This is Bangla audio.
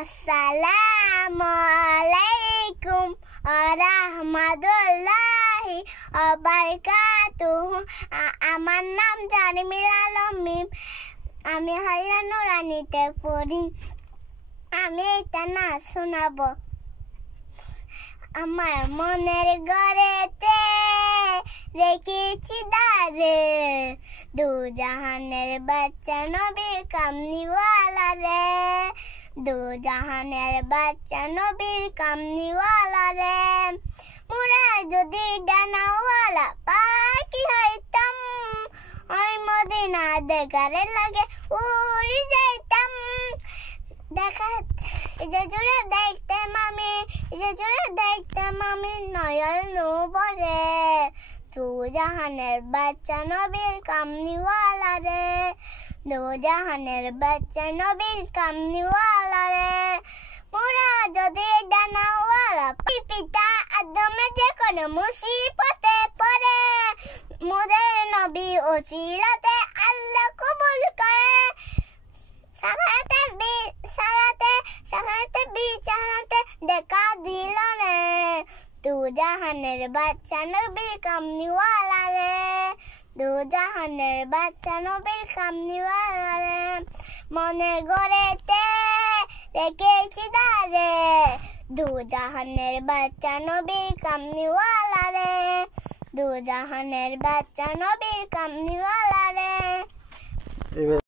আসসালামু আলাইকুম ওয়া রাহমাতুল্লাহি ওয়া বারাকাতুহু। আমার নাম জারিমিল আলম মিম। আমি হাইরা নুরানিতে পড়ি। আমি এটা নাচ শোনাবো। আমার মনের ঘরেতে রেখেছি দারে, দু জাহানের বাচ্চা নবীর কামনিওয়ালা রে, দু জাহানের বাচ্চা নবীর কামনিওয়ালা রে। মোরা যদি ডানাওয়ালা পাখি হইতাম, ওই মদিনা দেখারে লাগে উড়ে যাইতাম। দেখা যে জোরে দেখতাম আমি, যে জোরে দেখতাম আমি নয়ন নুবরে, দু জাহানের বাচ্চা নবীর কামনিওয়ালা রে, দু জাহানের বাচ্চা নবীর কামনিওয়ালা রে। মোরা যদি ডানাওয়ালা পিতা আদমে যে কোনো মুসিবতে পড়ে, মোদের নবী ওসিলাতে আল্লাহ কবুল করে। সারাতে বিচারাতে দেখা দিল রে, দু জাহানের বাচ্চা নবীর কামনিওয়ালা রে, দু জাহানের বাচ্চা নবীর কামনিওয়ালা রে। মনের ঘরেতে রেখেছি দারে, দু জাহানের বাচ্চা নবীর কামনিওয়ালা রে, দু জাহানের বাচ্চা নবীর কামনিওয়ালা রে।